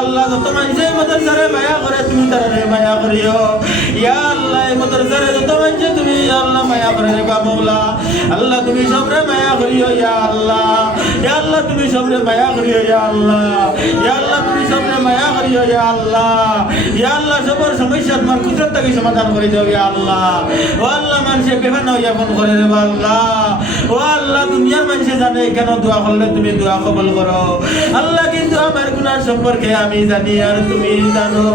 আল্লাহ যত মানুষে মাদ্রাসারে মায়া করে তুমি তারে মায়া করিও ইয়া আল্লাহ এই মাদ্রাসারে যত মানুষে তুমি ইয়া আল্লাহ মায়া করে রে মওলা আল্লাহ তুমি সবরে মায়া করিও ইয়া আল্লাহ তুমি সবরে মায়া করিও ইয়া আল্লাহ তুমি সবরে মায়া করিও ইয়া আল্লাহ সবার সমস্যা তোমার কুদরত থেকে সমাধান করে দাও ইয়া আল্লাহ ও আল্লাহ মানুষে বেফান হইয়া ফোন করে রে আল্লাহ ও আল্লাহ দুনিয়ার মানুষে জানে কেন দোয়া করলে তুমি দোয়া কবুল করো আল্লাহ কিন্তু আমার গুনাহ সম্পর্কে আমি জানি আর তুমি জানো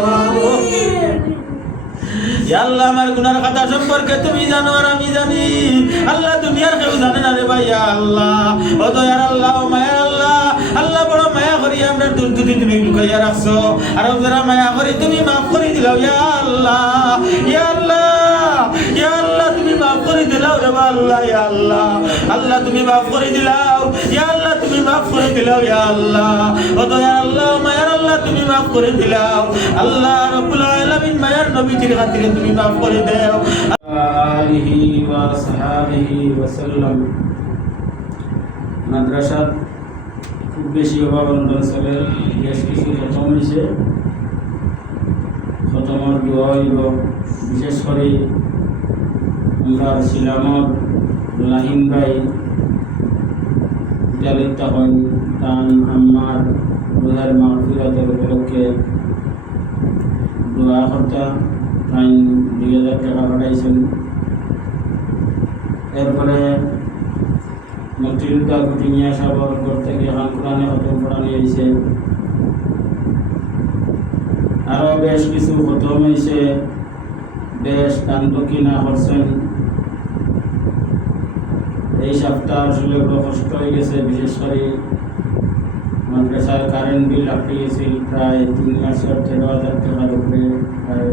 ইয়া আল্লাহ আমার গুনার কথা সম্পর্কে তুমি জানো আর আমি জানি আল্লাহ দুনিয়ার কেউ জানে না রে ভাই ইয়া আল্লাহ ও দয়ার আল্লাহ ও মায়া আল্লাহ আল্লাহ বড় মায়া করি আমরা দুর্গতি তুমি লুকাইয়া রাখছো আর যারা মায়া করি তুমি মাফ করে দিলাও ইয়া আল্লাহ ইয়া আল্লাহ ইয়া আল্লাহ তুমি মাফ করে দিলাও রে আল্লাহ ইয়া আল্লাহ তুমি মাফ করে দিলাও ইয়া আল্লাহ তুমি মাফ করে দিলাও ইয়া আল্লাহ ও দয়ার আল্লাহ ও মায়ার আল্লাহ তুমি মাফ করে দিলাও আল্লাহ রাব্বুল আলামিন মায়ার নবীজির খাতিরে তুমি মাফ করে দাও আলিহি ওয়া সাহাবিহি ওয়া সাল্লাম মাদ্রাসা খুব বেশি অভাব অঞ্চলের বেশ কিছু খতম হয়েছে খতমর দোয়া হইব বিশেষ করে আমরা শিলামত লাহিন ভাই চালিত হন তান আমার রোহের মাগফিরাতের উপলক্ষে দোয়া কর্তা তাই 2000 টাকা পাঠাইছেন এরপরে মুক্তিযোদ্ধা কুটিমিয়া সাবর ঘর থেকে এখন কোরআনে খতম পড়ানো হয়েছে আরও বেশ কিছু খতম হয়েছে বেশ কান্দকিনা করছেন এই সপ্তাহ আসলে বড় কষ্ট হয়ে গেছে বিশেষ করে মাদ্রাসার কারেন্ট বিল আটকে গেছিল প্রায় 3 মাসের 13,000 টাকার উপরে প্রায়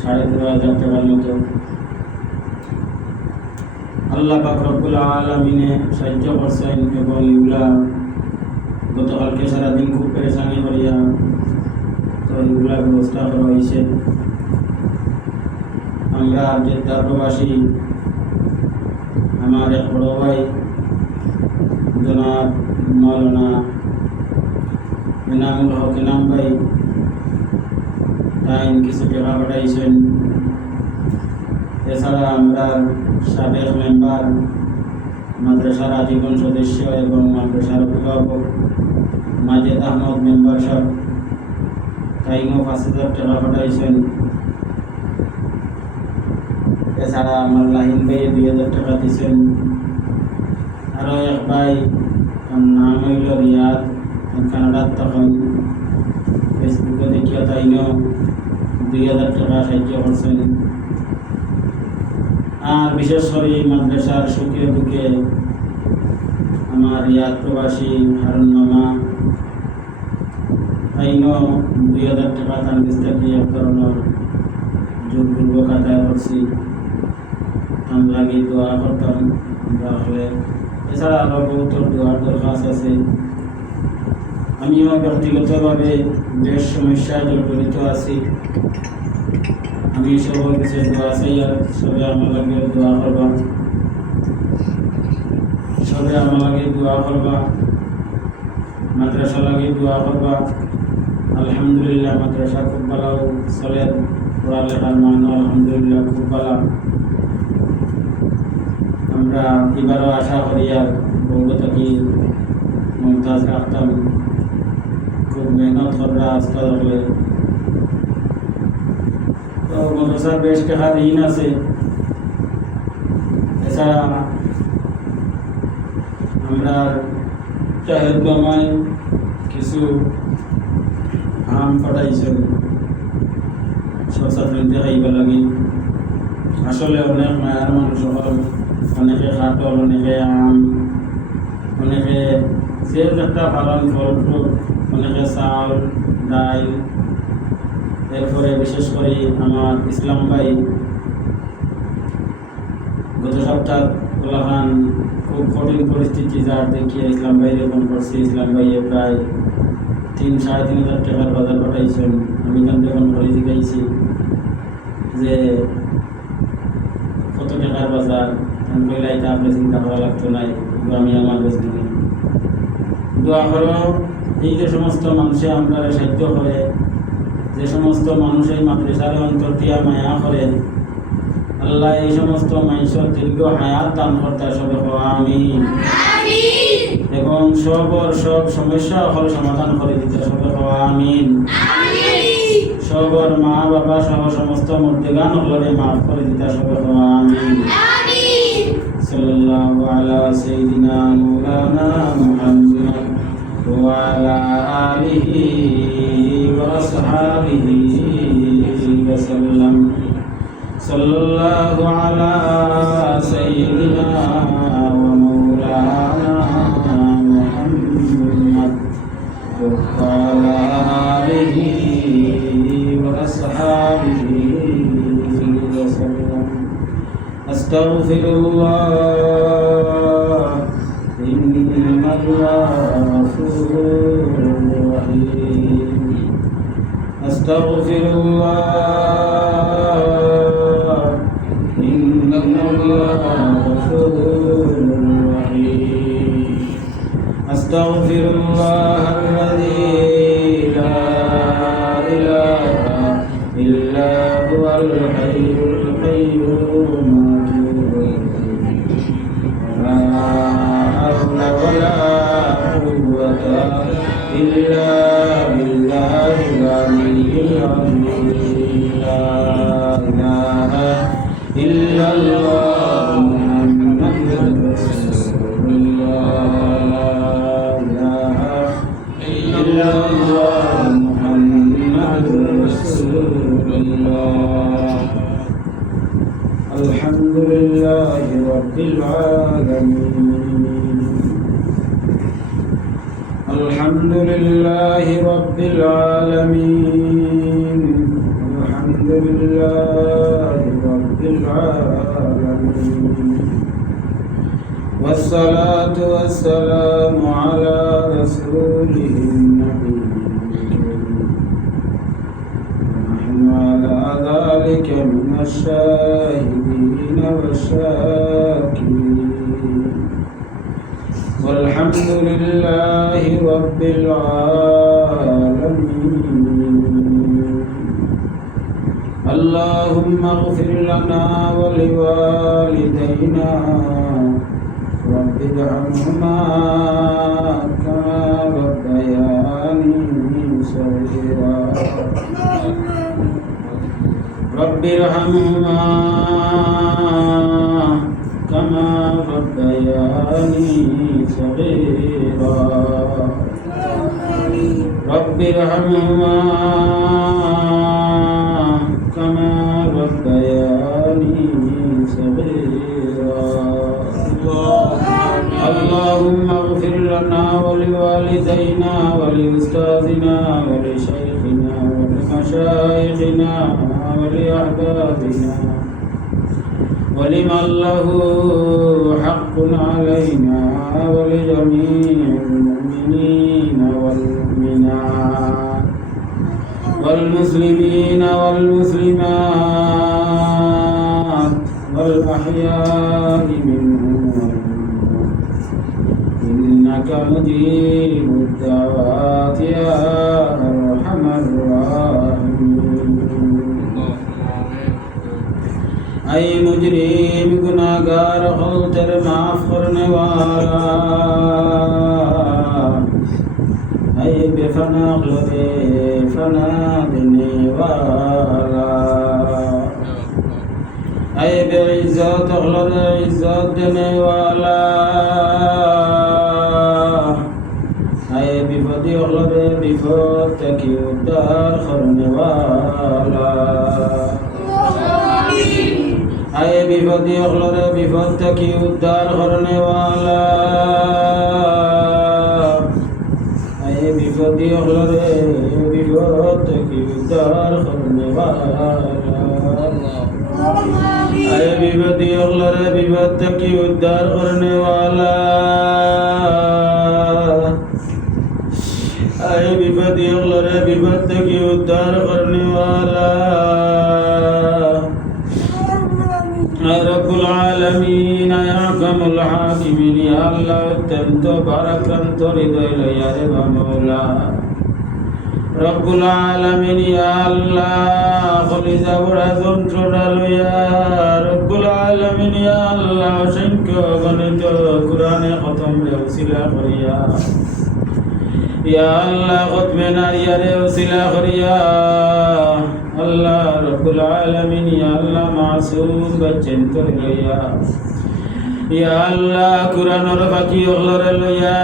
13,500 টাকার মতো আল্লাহ পাক রব্বুল আলামিনে সাহায্য করছেন এবং এগুলা গতকালকে সারাদিন খুব পেরেশানি করিয়া তো এগুলা ব্যবস্থা করা হয়েছে আমরা জেদ্দা প্রবাসী আমার এক বড় ভাই জনাব মৌলানা এনামুল হক এনাম ভাই তাই কিছু টাকা পাঠাইছেন এছাড়া আমরা সাবেক মেম্বার মাদ্রাসার আজীবন সদস্য এবং মাদ্রাসার অভিভাবক মাজেদ আহমদ মেম্বার সাহেব তাইও 5,000 টাকা পাঠাইছেন এছাড়া আমার লাহিন ভাই 2,000 টাকা দিয়েছেন আরও এক ভাই নাম হইল রিয়াদ কানাডার তখন ফেসবুকে দেখিয়া তাইও 2,000 টাকা সাহায্য করছেন আর বিশেষ করে মাদ্রাসার সুখে দুঃখে আমার রিয়াদ প্রবাসী হারুন মামা তাইও 2,000 টাকা তার কাছ থেকে এক ধরনের জোরপূর্বক আদায় করছি আমরা লাগে দোয়া করতাম তাহলে এছাড়া আরও বহুত দোয়ার দরকার আছে আমিও ব্যক্তিগতভাবে বেশ সমস্যায় জড়িত আছি আমি সবার কাছে দোয়া চাই আর সবাই আমার লাগে দোয়া করবা মাদ্রাসা লাগে দোয়া করবা আলহামদুলিল্লাহ মাদ্রাসা খুব ভালো চলে পড়ালেখার মান আলহামদুলিল্লাহ খুব ভালো আমরা এবারও আশা করি আর বঙ্গতাকে মমতাজ রাখতাম খুব মেহনত করা আস্থা রাখলে তো মাদ্রাসার বেশ টাকা ঋণ আছে এছাড়া আমরা চাহেদ মামায় কিছু আম পাঠাইছেন ছাত্রীদের খাইবা লাগে আসলে অনেক মায়ার মানুষ অনেকে কাটল অনেকে আম অনেকে যে একটা পালন ফল ফ্রুট অনেকে চাউল ডাল এরপরে বিশেষ করে আমার ইসলাম ভাই গত সপ্তাহ কোলাহান খুব কঠিন পরিস্থিতি যার দেখিয়ে ইসলাম ভাই এরকম করছি ইসলাম ভাই প্রায় 3,500 টাকার বাজার পাঠাইছেন আমি যখন করে শিখাইছি যে কত টাকার বাজার কইলে এটা আপনি চিন্তা করা লাগতো নাই আমি আমার বেশ দোয়া করো এই যে সমস্ত মানুষে আমরা সাহায্য করে, যে সমস্ত মানুষ এই মাদ্রাসার অন্তর দিয়া মায়া করে, আল্লাহ এই সমস্ত মানুষের দীর্ঘ হায়াত দান করতে সবে আমিন। এবং সব সমস্যা হল সমাধান করে দিতে সবে আমিন। সবর মা বাবা সহ সমস্ত মুর্দেগান হলরে মাফ করে দিতে সবে আমিন। সাল্লাল্লাহু আলা সাইয়্যিদিনা মাওলানা মুহাম্মদ ওয়া আলা আলিহি ওয়া আসহাবিহি ওয়া সাল্লাম। সাল্লাল্লাহু আলা সাইয়্যিদিনা ওয়া মাওলানা মুহাম্মদ ওয়া আলা আলিহি ওয়া আসহাবিহি ওয়া সাল্লাম। আস্তাগফিরুল্লাহ ইন্নাল্লাহা গফুরুর রহিম। আস্তাগফিরুল্লাহ ইন্নাল্লাহা গফুরুর রহিম। আস্তাগফিরুল্লাহাল্লাযী লা ইলাহা ইল্লা হুয়াল হাইয়ুল কাইয়্যুম। لا حول ولا قوة إلا بالله العلي العظيم. لا إله إلا الله محمد رسول الله. لا إله إلا الله محمد رسول الله. الحمد لله رب العالمين. الحمد لله رب العالمين. الحمد لله رب العالمين. والصلاة والسلام على رسوله النبي. ونحن على ذلك من الشاهدين والشاكرين. والحمد لله رب العالمين. اللهم اغفر لنا ولوالدينا رب ارحمهما كما ربياني صغيرا. رب ارحمهما كما ربياني صغيرا. رب ارحمهما كما ربياني صغيرا. اللهم اغفر لنا ولوالدينا ولأستاذنا ولشيخنا ولمشايخنا ولأحبابنا ولمن له حق علينا ولجميع المؤمنين والمؤمنات والمسلمين والمسلمات والأحياء منهم إنك مجيب الدعوات يا أرحم الراحمين. أي مجرم गुनाहगार हल तेरे माफ करने वाला. أي बेफना ग़लबे फना देने वाला. أي बेइज्जत ग़लबे इज्जत देने वाला. أي बिफदी ग़लबे बिफत की उद्धार करने वाला. आए विपत्ति अगलरे विपत्त की उद्धार करने वाला. आए विपत्ति अगलरे विपत्त की उद्धार करने वाला. आए विपत्ति अगलरे विपत्त की उद्धार करने वाला. आए विपत्ति अगलरे विपत्त की उद्धार करने वाला. रब्बुल আলামিন আহকামুল হাকিমিন ইয়া আল্লাহ অত্যন্ত ভারাক্রান্ত হৃদয় লইয়া রে মাওলা রব্বুল আলামিন ইয়া আল্লাহ কলিজা বড়া যন্ত্রণা লইয়া রব্বুল আলামিন ইয়া আল্লাহ অসংখ্য গণিত কুরআনে খতম রে উসিলা করিয়া ইয়া আল্লাহ খতমে নারিয়ারে উসিলা করিয়া আল্লাহ রব্বুল আলামিন ইয়া আল্লাহ মাসুম বাচ্চেন তোর লইয়া ইয়া আল্লাহ কুরআনের বাকি ওগুলোরে লইয়া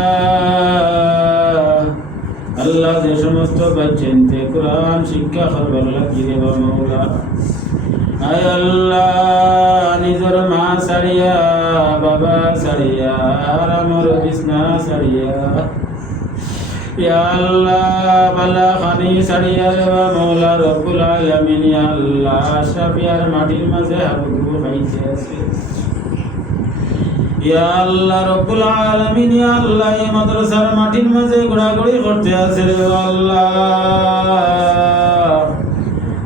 আল্লাহ যে সমস্ত বাচ্চেন তে কুরআন শিক্ষা করবার লাগিয়ে বা মাওলা আয় আল্লাহ নিজের মা সারিয়া বাবা সারিয়া আর আমার বিছনা সারিয়া ইয়া আল্লাহ বালা খানি সারিয়া বা মাওলা রব্বুল আলামিন ইয়া আল্লাহ আশরাফিয়ার মাটির মাঝে হাবুডুবু খাইতে আছে ইয়া আল্লাহ রব্বুল আলামিন ইয়া আল্লাহ এই মাদ্রাসার মাটির মাঝে ঘোরাঘুরি করতে আছে রে আল্লাহ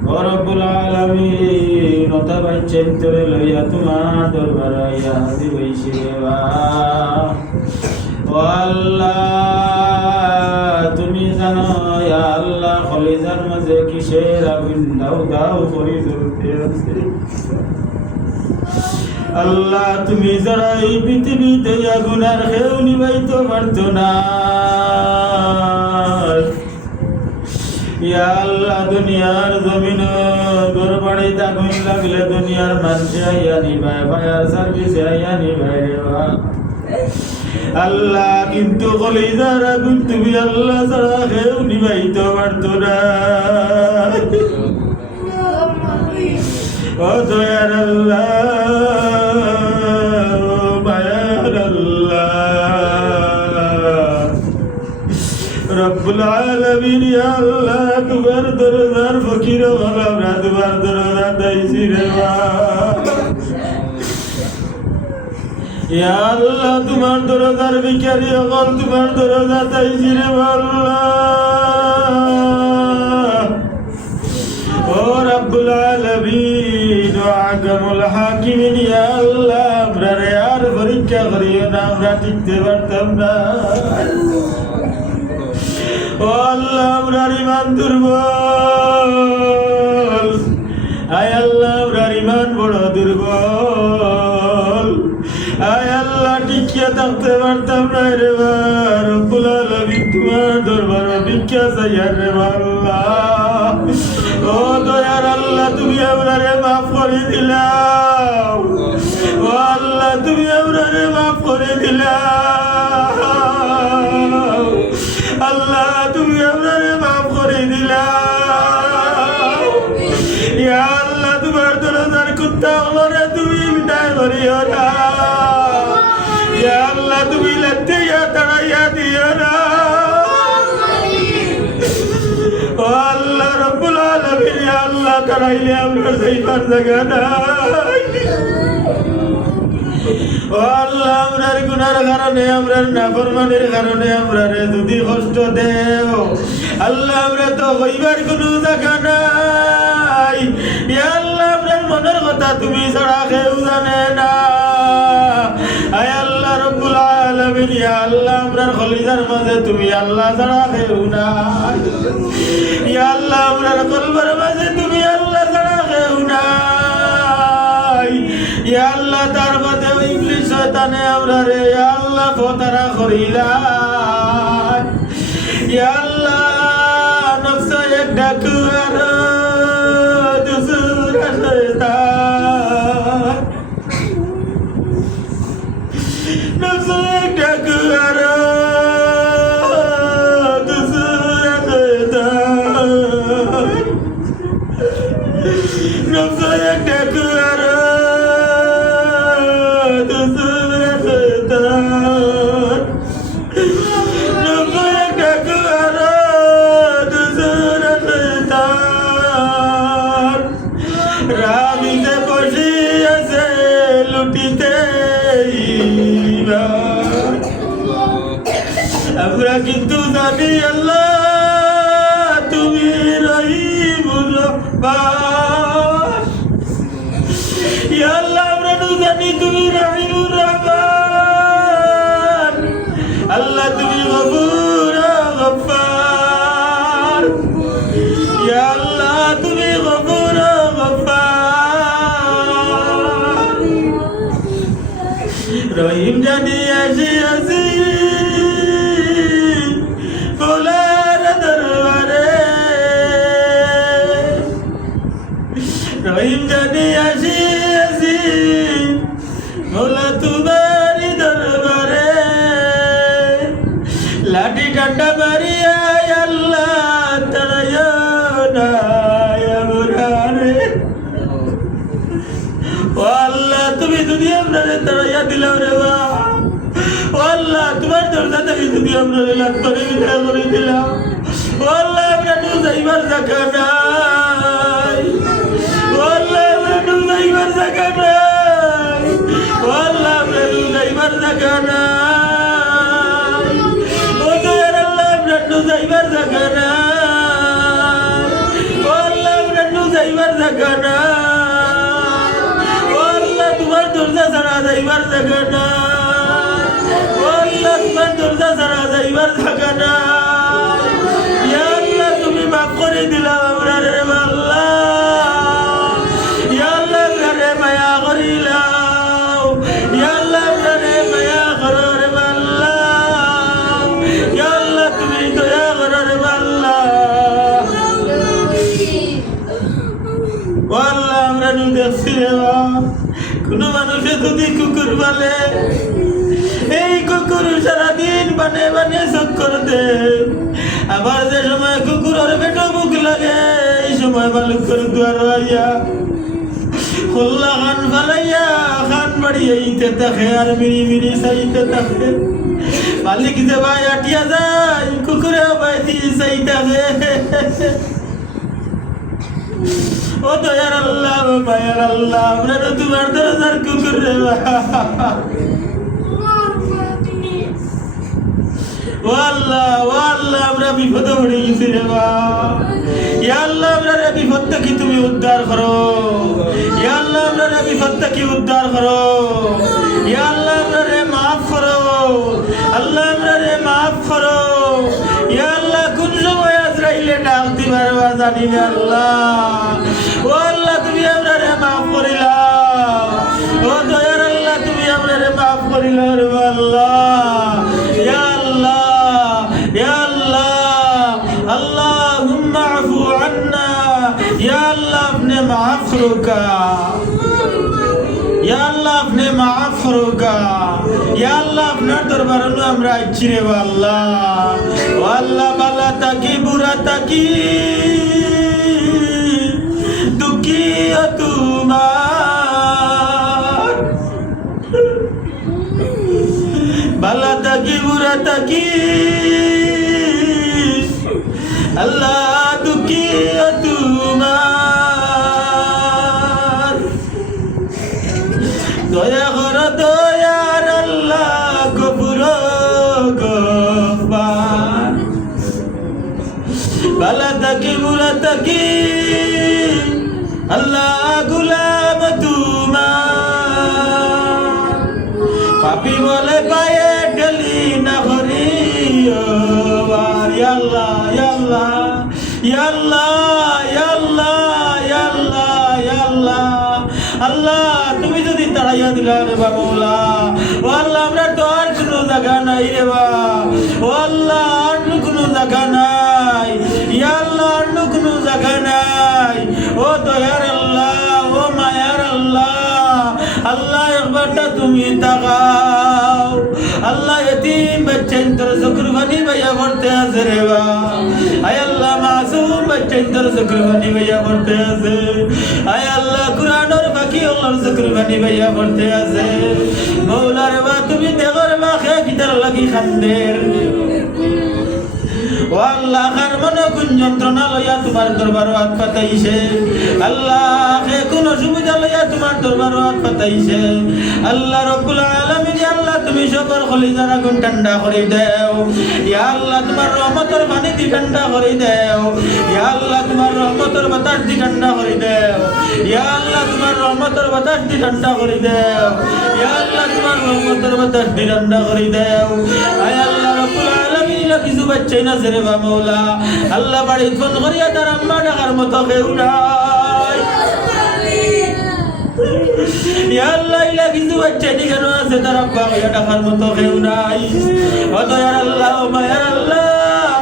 ও রব্বুল আলামিন ওটা বাচ্চেন তোরে লইয়া তোমার দরবারে আইয়া হাজির হইছি রে ও আল্লাহ তুমি জানো ইয়া আল্লাহ কলিজার মাঝে কিসের আগুন দাও দাও করে জ্বলতে আছে আল্লাহ তুমি যারা এই পৃথিবীতে আগুন আর কেউ নিবাইতে পারতো না ইয়া আল্লাহ দুনিয়ার জমিন গরবাড়ি আগুন লাগলে দুনিয়ার মানুষে আইয়া নিবাই ফায়ার সার্ভিসে আইয়া নিবাই রে আল্লাহ কিন্তু কলিজার আগুন তুমি আল্লাহ ছাড়া কেউ নিবাইতে পারতো না ও দয়ার আল্লাহ রব্বুল আলামিন ইয়া আল্লাহ তোমার দরবার ফকির হলাম না তোমার দরবার দাইছি রে ইয়া আল্লাহ তোমার দরবার ভিখারি হল তোমার দরবার দাইছি রে আল্লাহ ও রব্বুল আলামিন ও আহকামুল হাকিমিন ইয়া আল্লাহ আমরা রে আর পরীক্ষা করিও না আমরা টিকতে পারতাম না ও আল্লাহ আমরার ইমান দুর্বল আয় আল্লাহ আমরার ইমান বড় দুর্বল আয় আল্লাহ টিকিয়ে থাকতে পারতাম না রে রব্বুল আলামিন তোমার দরবার ভিক্ষা চাইয়া রে আল্লাহ ও দয়ার আল্লাহ তুমি আমরারে মাফ করে দিলাম ও আল্লাহ তুমি আমরারে মাফ করে দিলাম আল্লাহ তুমি আমরারে মাফ করে দিলাম ইয়া আল্লাহ তোমার দরজার কুত্তা ওরে তুমি বিদায় করিও না ইয়া আল্লাহ তুমি লজ্জাইয়া তাড়াইয়া দিও না ও আল্লাহ রব্বুল আলামিন ইয়া আল্লাহ তাড়াইলে আমরা যাইবার জায়গা নাই ও আল্লাহ আমরার গুনার কারণে আমরার নাফরমানির কারণে আমরারে যদি কষ্ট দেও আল্লাহ আমরা তো হইবার কোনো জায়গা নাই ইয়া আল্লাহ আমরার মনের কথা তুমি ছাড়া কেউ জানে না আয় আল্লাহ রব্বুল আলামিন ইয়া আল্লাহ আমরার কলিজার মাঝে তুমি আল্লাহ ছাড়া কেউ নাই ইয়া আল্লাহ আমরার কলবের মাঝে তুমি আল্লাহ ছাড়া কেউ নাই ইয়া আল্লাহ তার মধ্যে ইবলিস শয়তানে আমরা রে ইয়া আল্লাহ ফতারা করিলা ইয়া আল্লাহ নফস এক ডাকু আর দুসরা শয়তান নফস এক ডাকু আর দুসরা শয়তান নফস এক ডাকু আর আমরা কিন্তু জানি আল্লাহ তুমি রহিমুর রহমান ইয়া আল্লাহ আমরা জানি করিম জানি আসিয়াছি মৌলা তোমারি দরবারে লাঠি ডান্ডা মারিয়া আল্লাহ তারাইও না আমরারে ও আল্লাহ তুমি যদি আপনারে তারাইয়া দিলাও রে বা ও আল্লাহ তোমার দরজা থেকে যদি আপনারে লাখ করে বিদায় করে দিলাম ও আল্লাহ আমরা নু যাইবার জায়গা নাই ও আল্লাহ আমরা নু যাইবার জায়গা নাই ও আল্লাহ আমরা নু যাইবার জায়গা নাই ও দয়ার আল্লাহ আমরা নু যাইবার জায়গা নাই ও আল্লাহ আমরা নু যাইবার জায়গা নাই ও আল্লাহ তোমার দরজা ছাড়া যাইবার জায়গা নাই ও আল্লাহ তোমার দরজা ছাড়া যাইবার জায়গা নাই ইয়া আল্লাহ তুমি মাফ করে দিলাম আমরা রে আল্লাহ ইয়া আল্লাহ আমরা রে মায়া করিলাম ইয়া আল্লাহ আমরা রে মায়া করো রে আল্লাহ ইয়া আল্লাহ তুমি দয়া করো রে আল্লাহ ও আল্লাহ আমরা নু দেখছি রে কোন মানুষে যদি কুকুর বলে এই কুকুর সারাদিন বানে বানে চক্কর দে আবার যে সময় কুকুরের পেটো মুখ লাগে এই সময় মালিকের দুয়ার আইয়া খোল্লা খান ফালাইয়া খান বাড়িয়ে থাকে আর মিনি মিনি চাইতে থাকে মালিক যে ভাই আটিয়া যায় কুকুরে ভাই দিয়ে চাই থাকে ও দয়ার আল্লাহ ও মায়ার আল্লাহ আমরা তো তোমার দরজার কুকুর রে ও আল্লাহ আমরা বিপদে পড়ে গেছি রে বা ইয়া আল্লাহ আমরা রে বিপদ থেকে তুমি উদ্ধার করো ইয়া আল্লাহ আমরা রে বিপদ থেকে উদ্ধার করো ইয়া আল্লাহ আমরা রে মাফ করো আল্লাহ আমরা রে মাফ করো ইয়া আল্লাহ কোন সময় আজরাইলে ডাক দিবার জানি না আল্লাহ ও আল্লাহ তুমি আমরা রে মাফ করিলা ও দয়ার আল্লাহ তুমি আমরা রে মাফ করিলা রে আল্লাহ ইয়া আল্লাহ ইয়া আল্লাহ আল্লাহুম্মা আফু আন্না ইয়া আল্লাহ আপনি মাফ করুকা ইয়া আল্লাহ আপনি মাফ করুকা ইয়া আল্লাহ আপনার দরবারে আমরা আইছি রে আল্লাহ ও আল্লাহ বালা তাকি বুড়া তাকি দুঃখী তোমার বালা তাকি বুড়া তাকি আল্লাহ দুঃখী তোমার দয়া কর দয়ার আল্লাহ গফুর গফার বালা তাকি বুড়া তাকি আল্লাহ গুলাম তোমার পাপি বলে পায়ে ঢেলি না করি ইয়া আল্লাহ ইয়া আল্লাহ ইয়া আল্লাহ ইয়া আল্লাহ ইয়া আল্লাহ ইয়া আল্লাহ আল্লাহ তুমি যদি তাড়াইয়া দিলা রে বাবা ও আল্লাহ আমরা তো আর কোনো জায়গা নাই রে বা ও আল্লাহ আর কোনো জায়গা নাই ইয়া আল্লাহ আর কোনো জায়গা নাই ও দয়ার আল্লাহ ও মায়ার আল্লাহ আল্লাহ একবারটা তুমি তাকাও আল্লাহ এতিম বাচ্চা ইন্তর শুকরবানি ভাইয়া করতে আছে রে বা আয় আল্লাহ মাসুম বাচ্চা ইন্তর শুকরবানি ভাইয়া করতে আছে আয় আল্লাহ কুরআনের বাকি আল্লাহর শুকরবানি ভাইয়া করতে আছে মওলা রে বা তুমি দেখো রে বা খে কিতার লাগি খান্দের ও আল্লাহ খার মনে কোন যন্ত্রণা লইয়া তোমার দরবার হাত পাতাইছে আল্লাহ কে কোন সুবিধা লইয়া তোমার দরবার হাত পাতাইছে আল্লাহ রব্বুল আলামিন আল্লাহ তুমি সবার কলিজার আগুন ঠান্ডা করে দাও ইয়া আল্লাহ তোমার রহমতের পানি দি ঠান্ডা করে দাও ইয়া আল্লাহ তোমার রহমতের বাতাস দি ঠান্ডা করে দাও ইয়া আল্লাহ তোমার রহমতের বাতাস দি ঠান্ডা করে দাও ইয়া আল্লাহ তোমার রহমতের বাতাস দি ঠান্ডা করে দাও আয় আল্লাহ রব্বুল আলামিন কিছু বাচ্চাই না রে বা মওলা আল্লাহ বাড়ি ফোন করিয়া তার আম্মা ডাকার মতো কেউ নাই ইয়া আল্লাহ ইলা কিছু বাচ্চা নি কেন আছে তার আব্বা কইয়া ডাকার মতো কেউ নাই ও দয়ার আল্লাহ ও মায়ার আল্লাহ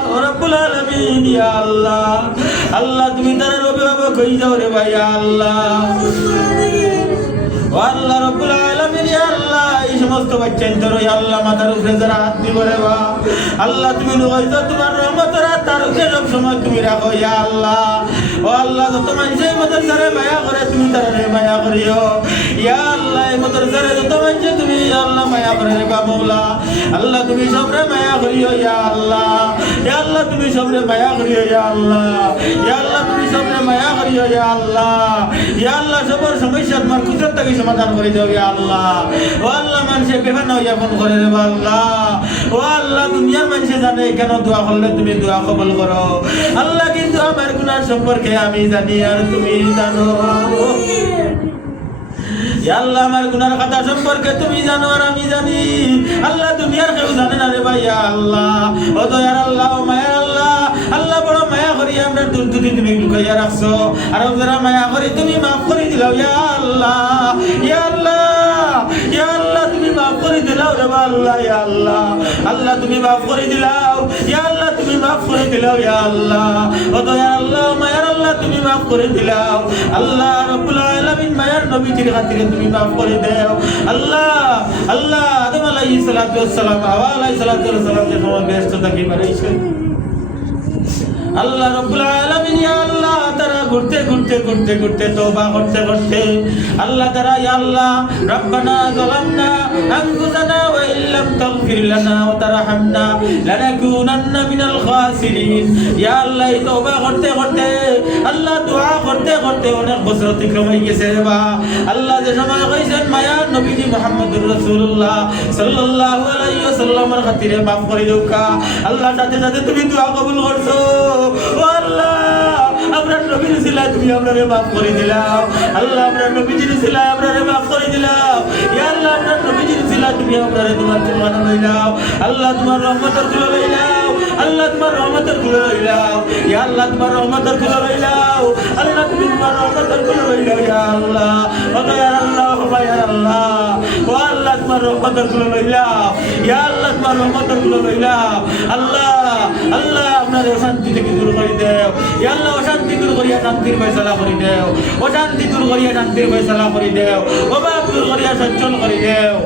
ও রব্বুল রব্বুল আলামিন ইয়া আল্লাহ আল্লাহ তুমি তার অভিভাবক হয়ে যাও রে ভাই আল্লাহ ও আল্লাহ রব্বুল আলামিন ইয়া আল্লাহ এই সমস্ত বাচ্চা ধরো ইয়া আল্লাহ মাথার উপরে যারা হাত দিব রে বা আল্লাহ তুমি লইছো তোমার রহমতের হাত তার উপরে সব সময় তুমি রাখো ইয়া আল্লাহ ও আল্লাহ যত মানুষের মধ্যে যারা মায়া করে তুমি তারা মায়া করিও ইয়া আল্লাহ এই মধ্যে যারা যত মানুষ তুমি ইয়া আল্লাহ মায়া করে রে বা মওলা আল্লাহ তুমি সবরে মায়া করিও ইয়া আল্লাহ ইয়া আল্লাহ তুমি সবরে মায়া করিও ইয়া আল্লাহ ইয়া আল্লাহ তুমি সবরে মায়া করিও ইয়া আল্লাহ ইয়া আল্লাহ সবার সমস্যা তোমার কুদরত থেকে সমাধান করে দাও ইয়া আল্লাহ ও আল্লাহ মানুষে বেফানা হইয়া ফোন করে রে আল্লাহ ও আল্লাহ দুনিয়ার মানুষে জানে কেন দোয়া করলে তুমি দোয়া কবুল করো আল্লাহ কিন্তু আমার গুনাহ সম্পর্কে আমি জানি আর তুমি জানো ইয়া আল্লাহ আমার গুনার কথা সম্পর্কে তুমি জানো আর আমি জানি আল্লাহ দুনিয়ার কেউ জানে না রে ভাই ইয়া আল্লাহ ও দয়ার আল্লাহ ও মায়ার আল্লাহ আল্লাহ বড় মায়া করি আমরা দুর্দুতি তুমি লুকাইয়া রাখছো আর যারা মায়া করি তুমি মাফ করে দিলাও ইয়া আল্লাহ ইয়া আল্লাহ ইয়া আল্লাহ তুমি মাফ করে দিলাও রে আল্লাহ ইয়া আল্লাহ আল্লাহ তুমি মাফ করে দিলাও ইয়া আল্লাহ তুমি মাফ করে দিলাও ইয়া আল্লাহ ও দয়ার আল্লাহ মায়ার আল্লাহ তুমি মাফ করে দিলাও আল্লাহ রব্বুল আলামিন মায়ার নবীজির খাতিরে তুমি মাফ করে দাও আল্লাহ আল্লাহ আদম আলাইহিস সালাতু ওয়াস সালাম হাওয়া আলাইহিস সালাতু ওয়াস সালাম যে সময় ব্যস্ত থাকি বানাইছে আল্লাহ রব্বুল আলামিন ইয়া আল্লাহ তারা ঘুরতে তওবা করতে আল্লাহ তারা ইয়া আল্লাহ রব্বানা যালামনা আনফুসানা ওয়া ইল্লাম তাগফির লানা ওয়া তারহামনা লানাকুনান্না মিনাল খাসিরিন ইয়া আল্লাহ তওবা করতে আল্লাহ দোয়া করতে অনেক বছর অতিক্রম হয়ে গেছে বা আল্লাহ যে সময় কইছেন মায়া নবীজি মুহাম্মদুর রাসূলুল্লাহ সাল্লাল্লাহু আলাইহি ওয়াসাল্লামের খাতিরে maaf করে দাও আল্লাহ সাথে তুমি দোয়া কবুল করছো ও আল্লাহ আমরা নবীর সিলা তুমি আমারে maaf করে দিলাও আল্লাহ আমরা নবীজির সিলা আমারে maaf করে দিলাও ইয়া আল্লাহ আমরা নবীজির সিলা তুমি আমারে তোমার কুরবান লইলাও আল্লাহ তোমার রহমতের কুলো লইলাও আল্লাহ তোমার রহমতের কুলো লইলাও ইয়া আল্লাহ তোমার রহমতের কুলো লইলাও আল্লাহ তুমি তোমার রহমতের কুলো লইলাও ইয়া আল্লাহ ও ইয়া আল্লাহ ও ইয়া আল্লাহ ও আল্লাহ তোমার রহমতের কুলো লইলাও ইয়া আল্লাহ তোমার রহমতের কুলো লইলাও আল্লাহ আল্লাহ আপনার শান্তি থেকে দূর করে দাও ইয়া আল্লাহ অশান্তি দূর করিয়া শান্তির ফয়সালা করে দাও অশান্তি দূর করিয়া শান্তির ফয়সালা করে দাও অভাব দূর করিয়া সচ্ছল করে দাও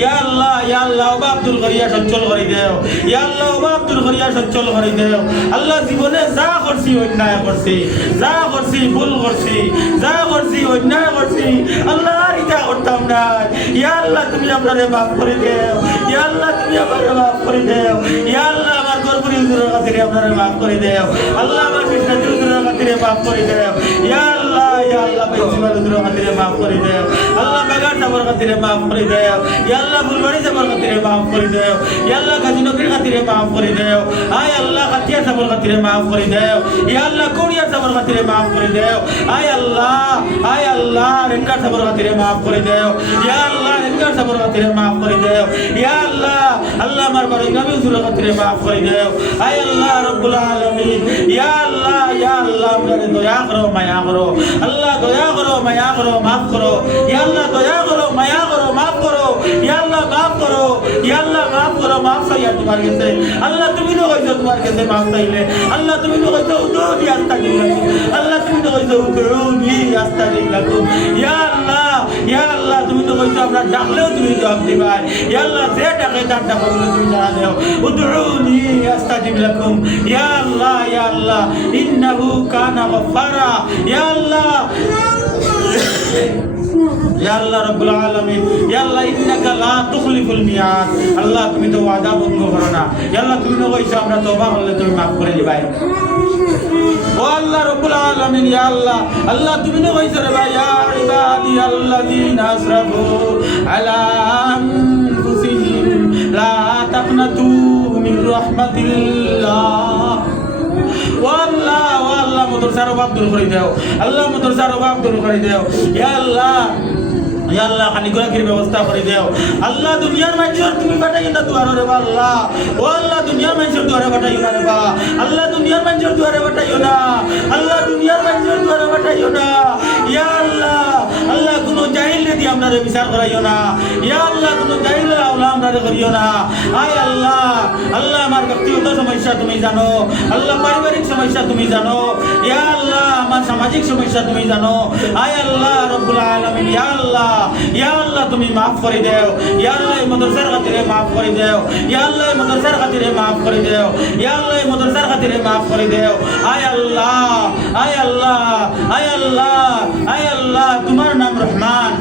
ইয়া আল্লাহ অভাব দূর করিয়া সচ্ছল করে দাও ইয়া আল্লাহ অভাব দূর করিয়া সচ্ছল করে দাও আল্লাহ জীবনে যা করছি অন্যায় করছি যা করছি ভুল করছি যা করছি অন্যায় করছি আল্লাহ আর এটা করতাম না ইয়া আল্লাহ তুমি আমারে maaf করে দাও ইয়া আল্লাহ তুমি আমারে maaf করে দাও ইয়া আল্লাহ আমার গর্বরি হুজুরের খাতিরে আমারে maaf করে দাও আল্লাহ আমার কৃষ্ণ হুজুরের খাতিরে maaf করে দাও ইয়া আল্লাহ প্রিন্সিপাল হুজুরের খাতিরে maaf করে দাও আল্লাহ বেগার সাহেবের খাতিরে maaf করে দাও ইয়া আল্লাহ ফুলবাড়ি সাহেবের খাতিরে maaf করে দাও ইয়া আল্লাহ গাজী নগরীর খাতিরে maaf করে দাও আয় আল্লাহ খাতিয়া সাহেবের খাতিরে maaf করে দাও ইয়া আল্লাহ কোরিয়া সাহেবের খাতিরে maaf করে দাও আয় আল্লাহ রেঙ্গার সাহেবের খাতিরে maaf করে দাও ইয়া আল্লাহ রেঙ্গার সাহেবের খাতিরে maaf করে দাও ইয়া আল্লাহ আমার বড় ইমাম হুজুরের খাতিরে maaf করে দাও আয় আল্লাহ রব্বুল আলামিন ইয়া আল্লাহ আমারে দয়া করো মায়া করো আল্লাহ দয়া করো মায়া করো maaf করো ইয়া আল্লাহ দয়া করো মায়া করো maaf করো ইয়া আল্লাহ maaf করো ইয়া আল্লাহ maaf করো maaf চাইয়া তোমার কাছে আল্লাহ তুমি তো কইছো তোমার কাছে maaf চাইলে আল্লাহ তুমি তো কইছো উদুনি আস্তাগফিরুল্লাহ আল্লাহ তুমি তো কইছো উদুনি আস্তাগফিরুল্লাহ ইয়া আল্লাহ তুমি তো কইছো আমরা ডাকলেও তুমি জবাব দিবা ইয়া আল্লাহ যে ডাকে তার ডাকো তুমি জানা দাও উদুনি আস্তাগফির লাকুম ইয়া আল্লাহ ইন্নাহু কানা গফফারা ইয়া আল্লাহ ইয়া আল্লাহ রাব্বুল আলামিন ইয়া আল্লাহ ইন্নাকা লা তুখলিফুল মিয়াদ আল্লাহ তুমি তো ওয়াদা ভঙ্গ করো না ইয়া আল্লাহ তুমি তো কইছো আমরা তওবা করলে তুমি maaf করে দিবা ও আল্লাহ রাব্বুল আলামিন ইয়া আল্লাহ তুমি তো কইছো রে ভাই ইয়া ইবাদিয়াল্লাযিনা আসরাফু আলা আনফুসিহিম লা তাকনাতু মির রাহমাতিল্লাহ আল্লাহ মদরসার অভাব দূর করে দাও আল্লাহ মদরসার অভাব দূর করে দাও ইয়া আল্লাহ খালি গোলাকির ব্যবস্থা করে দাও আল্লাহ দুনিয়ার মানুষের তুমি পাঠাইও না দুয়ারে রে আল্লাহ ও আল্লাহ দুনিয়ার মানুষের দুয়ারে পাঠাইও না রে বা আল্লাহ দুনিয়ার মানুষের দুয়ারে পাঠাইও না আল্লাহ দুনিয়ার মানুষের দুয়ারে পাঠাইও না ইয়া আল্লাহ কোন জাহিল রে দি আমরা আমরা বিচার করাইও না ইয়া আল্লাহ কোনো জাহিল আওলা আমরা করিও না আয় আল্লাহ আল্লাহ আমার ব্যক্তিগত সমস্যা তুমি জানো আল্লাহ পারিবারিক সমস্যা তুমি জানো ইয়া আল্লাহ আমার সামাজিক সমস্যা তুমি জানো আয় আল্লাহ রব্বুল আলামিন ইয়া আল্লাহ তুমি মাফ করে দাও ইয়া আল্লাহ এই মাদ্রাসার খাতিরে মাফ করে দাও ইয়া আল্লাহ এই মাদ্রাসার খাতিরে মাফ করে দাও ইয়া আল্লাহ এই মাদ্রাসার খাতিরে মাফ করে দাও আয় আল্লাহ আয় আল্লাহ আয় আল্লাহ আয় আল্লাহ তোমার নাম রহমান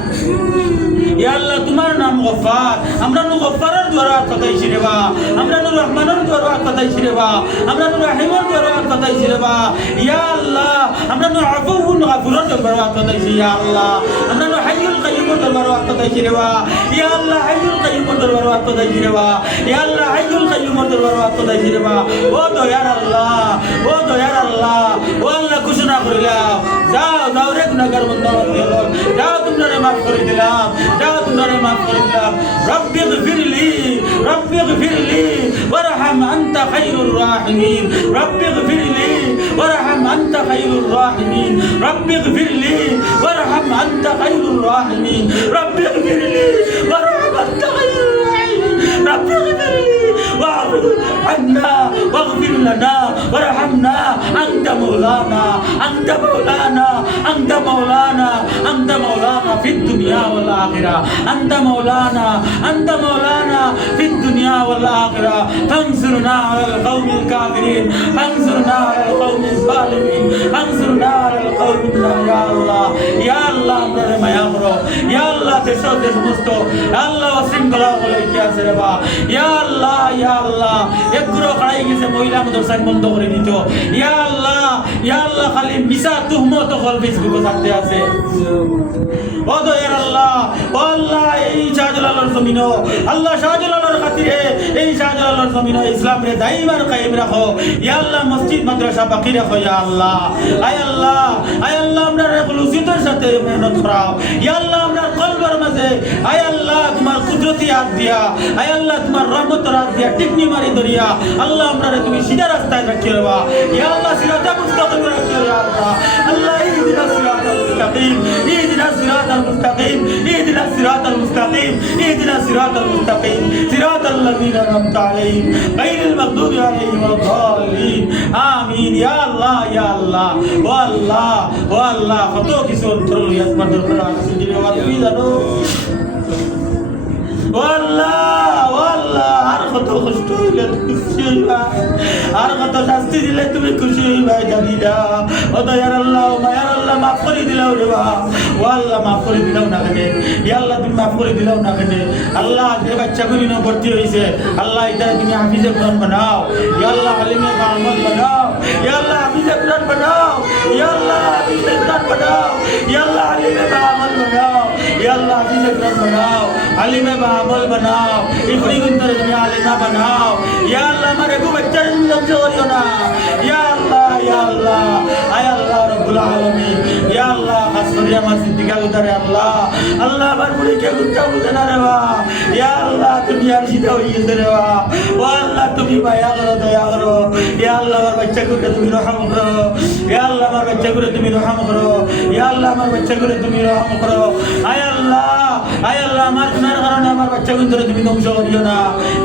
ইয়া আল্লাহ তোমার নাম গফফার আমরা নু গফফারের দ্বারা কথাইছি রে বা আমরা নু রহমানের দ্বারা কথাইছি রে বা আমরা নু রহিমের দ্বারা কথাইছি রে বা ইয়া আল্লাহ আমরা নু আফুউন গফুরের দ্বারা কথাইছি ইয়া আল্লাহ আমরা নু হাইয়ুল কাইয়ুমের দ্বারা কথাইছি রে বা ইয়া আল্লাহ হাইয়ুল কাইয়ুমের দ্বারা কথাইছি রে বা ইয়া আল্লাহ হাইয়ুল কাইয়ুমের দ্বারা কথাইছি রে বা ও দয়ার আল্লাহ ও দয়ার আল্লাহ ও আল্লাহ ঘোষণা করিলাম যাও রে গুনাহগার বান্দা যাও তোমরা মাফ করে দিলাম যাও তোমরা মাফ করে দিলাম রব্বি গফিরলি ওয়ারহাম আনতা খায়রুর রাহিমিন রব্বি গফিরলি ওয়ারহাম আনতা খায়রুর রাহিমিন রব্বি গফিরলি ওয়ারহাম আনতা খায়রুর রাহিমিন রব্বি গফিরলি ওয়ারহাম আনতা খায়রুর রাহিমিন রব্বি গফিরলি واعف عنا واغفر لنا وارحمنا أنت مولانا أنت مولانا أنت مولانا أنت مولانا في الدنيا والآخرة أنت مولانا أنت مولانا في الدنيا والآخرة فانصرنا على القوم الكافرين فانصرنا على القوم الظالمين فانصرنا على القوم يا الله يا الله أمرنا ما يأمره يا الله تشهد المستو يا الله وسلم كلام عليك يا سيدنا يا الله يا الله একগুলো খাড়াই গেছে মহিলা মাদ্রাসা বন্ধ করে দিত ইয়া আল্লাহ খালি মিছা তুহমত কল ফেসবুকে থাকতে আছে ও দয়ার আল্লাহ ও আল্লাহ এই শাহজালালের জমিন আল্লাহ শাহজালালের খাতিরে এই শাহজালালের জমিন ইসলামের দাইমার কায়েম রাখো ইয়া আল্লাহ মসজিদ মাদ্রাসা বাকি রাখো ইয়া আল্লাহ আয় আল্লাহ আমরা খুলুসিয়তের সাথে মেহনত করাও ইয়া আল্লাহ আমরা কলবের মাঝে আয় আল্লাহ তোমার কুদরতি হাত দিয়া আয় আল্লাহ তোমার রহমতের হাত দিয়া টিকনি মারি দরিয়া আল্লাহ আমরা তুমি সিধা রাস্তায় রাখিও রে ইয়া আল্লাহ সিরাতাল মুস্তাকিম রাখিও ইয়া আল্লাহ আল্লাহ ইহদিনাস সিরাতাল মুস্তাকিম ইহদিনাস সিরাতাল মুস্তাকিম ইহদিনাস সিরাতাল মুস্তাকিম ইহদিনাস সিরাতাল মুস্তাকিম সিরাতাল লাযিনা আন'আমতা আলাইহিম গায়রিল মাগদুবি আলাইহিম ওয়াদ-দাল্লিন আমিন ইয়া আল্লাহ ও আল্লাহ কত কিছু অন্তর লইয়া তোমার দরবারে আসি দিলে তুমি জানো আর কত কষ্ট হইলে তুমি খুশি হইবা আর কত শাস্তি দিলে তুমি খুশি হইবা জানি না ও দয়ার আল্লাহ মায়ার আল্লাহ মাফ করে দিলাও রে বা ও আল্লাহ মাফ করে দিলাও না কেন ইয়া আল্লাহ তুমি মাফ করে দিলাও না কেন আল্লাহ যে বাচ্চা গুলি না ভর্তি হইছে আল্লাহ এটা তুমি হাফিজে কুরআন বানাও ইয়া আল্লাহ আলিমে মাহমুদ বানাও ইয়া আল্লাহ হাফিজে কুরআন বানাও ইয়া আল্লাহ হাফিজে কুরআন বানাও ইয়া আল্লাহ আলিমে মাহমুদ বানাও ইয়া আল্লাহ হাফিজে কুরআন বানাও আলিমে মাহমুদ বানাও ইবনি গুনতর তুমি আলিমা বানাও ইয়া আল্লাহ আমারে গো বাচ্চার নজর করিও না ইয়া আল্লাহ আয় আল্লাহ রব্বুল আলামিন ইয়া আল্লাহ আসরিয়া আমার সিদ্দিকা উদারে আল্লাহ আমার বুড়ি কে গুত্তা বুঝে না রে বা ইয়া আল্লাহ তুমি আর সিধা হই গেছে রে বা ও আল্লাহ তুমি মায়া করো দয়া করো ইয়া আল্লাহ আমার বাচ্চা করে তুমি রহম করো ইয়া আল্লাহ আমার বাচ্চা করে তুমি রহম করো ইয়া আল্লাহ আমার বাচ্চা করে তুমি রহম করো আয় আল্লাহ আমার গুনার কারণে আমার বাচ্চা গুলো তুমি ধ্বংস করিও না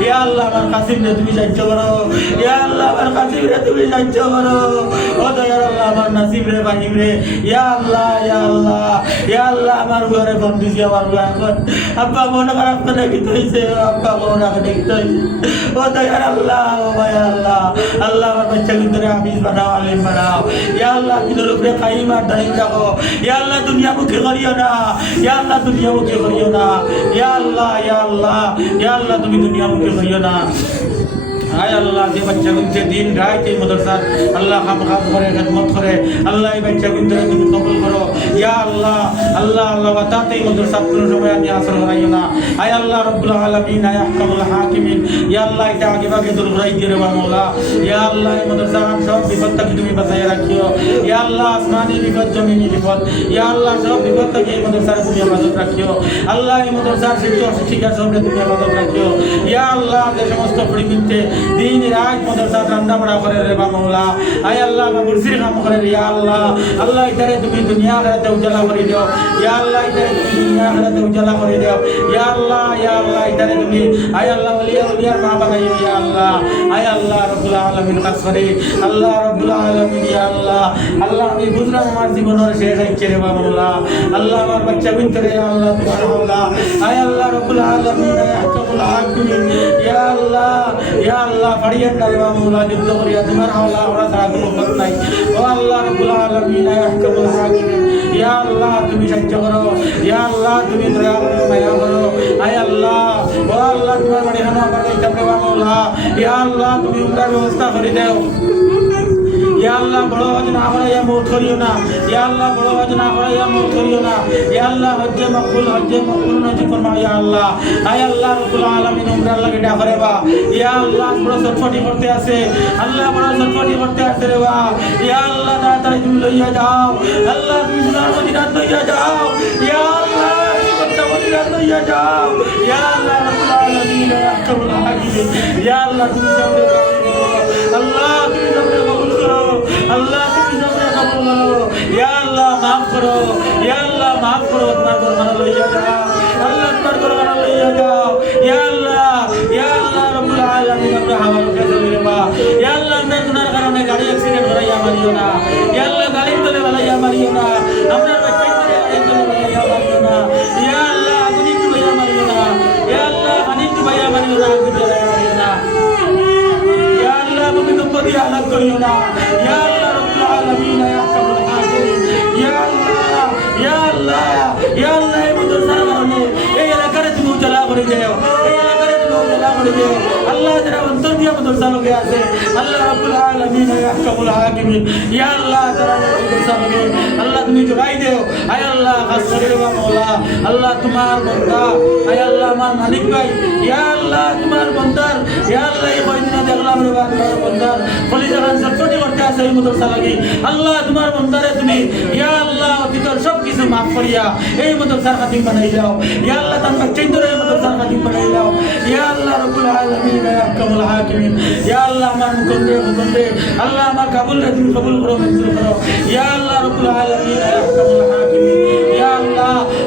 ইয়া আল্লাহ আমার কাসিম রে তুমি সাহায্য করো ইয়া আল্লাহ আমার কাসিম রে তুমি সাহায্য করো ও দয়ার আল্লাহ আমার নাসিব রে বাহিম রে ইয়া আল্লাহ আমার ঘরে বন্দিছি আমার ঘর আব্বা মনে খারাপ করে কি হইছে আব্বা মনে করে কি হইছে ও দয়ার আল্লাহ ও মায়া আল্লাহ আমার বাচ্চা গুলো হাফিজ বানাও আলিম বানাও ইয়া আল্লাহ কিদের উপরে কাইম আর দাইম রাখো ইয়া আল্লাহ দুনিয়া মুখী করিও না ইয়া আল্লাহ দুনিয়া মুখী করিও না ইয়া আল্লাহ তুমি দুনিয়া মুখী করিও না আয় আল্লাহ যে বাচ্চা গুনতে দিন রাত এই মাদ্রাসার আল্লাহ খামখাজ করে খিদমত করে আল্লাহ এই বাচ্চা গুনতে তুমি কবুল করো ইয়া আল্লাহ ওয়াতাতে এই মাদ্রাসা কোন সময় আমি আসর করাইও না আয় আল্লাহ রব্বুল আলামিন আয় আহকামুল হাকিমিন ইয়া আল্লাহ এটা আগে ভাগে দূর করাই দিয়ে রে মাওলা ইয়া আল্লাহ এই মাদ্রাসা সব বিপদ থেকে তুমি বাঁচাইয়া রাখিও ইয়া আল্লাহ আসমানি বিপদ জমিনি বিপদ ইয়া আল্লাহ সব বিপদ থেকে এই মাদ্রাসার তুমি হেফাজত রাখিও আল্লাহ এই মাদ্রাসার শিক্ষক শিক্ষিকা সব তুমি হেফাজত রাখিও ইয়া আল্লাহ যে সমস্ত পরিমিতে দিন রাত মাদ্রাসা রান্না বড়া করে রে মাওলা আয় আল্লাহ মুরসির কাম করে ইয়া আল্লাহ আল্লাহ ইতারে তুমি দুনিয়া আখিরাতে উজালা করে দিও ইয়া আল্লাহ ইতারে তুমি দুনিয়া আখিরাতে উজালা করে দিও ইয়া আল্লাহ ইতারে তুমি আয় আল্লাহ ওলিয়ার মা বানাইও ইয়া আল্লাহ আয় আল্লাহ রাব্বুল আলামিন কাজ করে আল্লাহ রাব্বুল আলামিন ইয়া আল্লাহ আল্লাহ আমি বুঝলাম আমার জীবনের শেষ হচ্ছে রে মাওলা আল্লাহ আমার বাচ্চা বিনতে আল্লাহ তোমার মাওলা আয় আল্লাহ রাব্বুল আলামিন আহকামুল হাকিমিন ইয়া আল্লাহ ফাড়িয়ান না রে মাওলা যুদ্ধ করিয়া তোমার মাওলা ওরা ছাড়া কোনো পথ নাই ও আল্লাহ রাব্বুল আলামিন আহকামুল হাকিমিন ইয়া আল্লাহ তুমি সাহায্য করো ইয়া আল্লাহ তুমি দয়া করো মায়া করো আয় আল্লাহ ও আল্লাহ তোমার বাড়ি খানা বানাইতাম রে মাওলা ইয়া আল্লাহ তুমি উমরার ব্যবস্থা করে দাও ইয়া আল্লাহ বড় হজ না করাইয়া মওত করিও না ইয়া আল্লাহ বড় হজ না করাইয়া মওত করিও না ইয়া আল্লাহ হজ্জে মকবুল নজিব ফরমাও ইয়া আল্লাহ আয় আল্লাহ রাব্বুল আলামিন উমরার লাগি ডা করে বা ইয়া আল্লাহ বড় ছটফটি করতে আছে আল্লাহ বড় ছটফটি করতে আছে রে বা ইয়া আল্লাহ তাড়াতাড়ি তুমি লইয়া যাও আল্লাহ তুমি সোনার মদিনা লইয়া যাও ইয়া আল্লাহ মদিনা লইয়া যাও ইয়া আল্লাহ রাব্বুল আলামিন আহকামুল হাকিমিন ইয়া আল্লাহ তুমি সামনে আল্লাহ তুমি সামনে কবুল করো আল্লাহ তুমি সামনে কবুল করো ইয়া আল্লাহ মাফ করো ইয়া আল্লাহ মাফ করো তোমার দরবারে লইয়া যাও আল্লাহ তোমার দরবারে লইয়া যাও ইয়া আল্লাহ রাব্বুল আলামিন আমরা হাওয়ার কাছে লইবা ইয়া আল্লাহ আমরা গুনার কারণে গাড়ি অ্যাক্সিডেন্ট করাইয়া মারিও না ইয়া আল্লাহ গাড়ির তলে বালাইয়া মারিও না আমরা বাচ্চা করে গাড়ির তলে বালাইয়া মারিও না ইয়া আল্লাহ আগুনি ডুবাইয়া মারিও না ইয়া আল্লাহ পানি ডুবাইয়া মারিও না আগুন জ্বালাইয়া মারিও না ইয়া আল্লাহ তুমি দম্পতি আলাদ করিও না ইয়া আল্লাহ রাব্বুল আলামিন আহকামুল হাকিমিন ইয়া আল্লাহ এই মাদ্রাসার কারণে এই এলাকারে তুমি উজালা করে দাও এই এলাকারে তুমি উজালা করে দাও আল্লাহ যারা অন্তর দিয়া মাদ্রাসা লোকে আছে আল্লাহ রাব্বুল আলামিন আহকামুল হাকিমিন ইয়া আল্লাহ যারা মাদ্রাসা লোকে আল্লাহ তুমি জোড়াই দাও আয় আল্লাহ খাস করে বা মাওলা আল্লাহ তোমার বান্দা আয় আল্লাহ আমার মালিক ভাই ইয়া আল্লাহ তোমার বান্দার ইয়া আল্লাহ এই কয়দিনে দেখলাম রে বা তোমার বান্দার কলিজার সবটি করতে আছে এই মাদ্রাসা লাগি আল্লাহ তোমার বান্দারে তুমি ইয়া আল্লাহ অতীতের সব কিছু মাফ করিয়া এই মাদ্রাসার খাতিম বানাই দাও ইয়া আল্লাহ তার বাচ্চাই ধরে এই মাদ্রাসার খাতিম বানাই দাও ইয়া আল্লাহ রাব্বুল আলামিন আহকামুল হাকিমিন ইয়া আল্লাহ আমার হুকুম দে আল্লাহ আমার কাবুল রে তুমি কবুল করো মঞ্জুর করো ইয়া আল্লাহ রাব্বুল আলামিন আহকামুল হাকিমিন ইয়া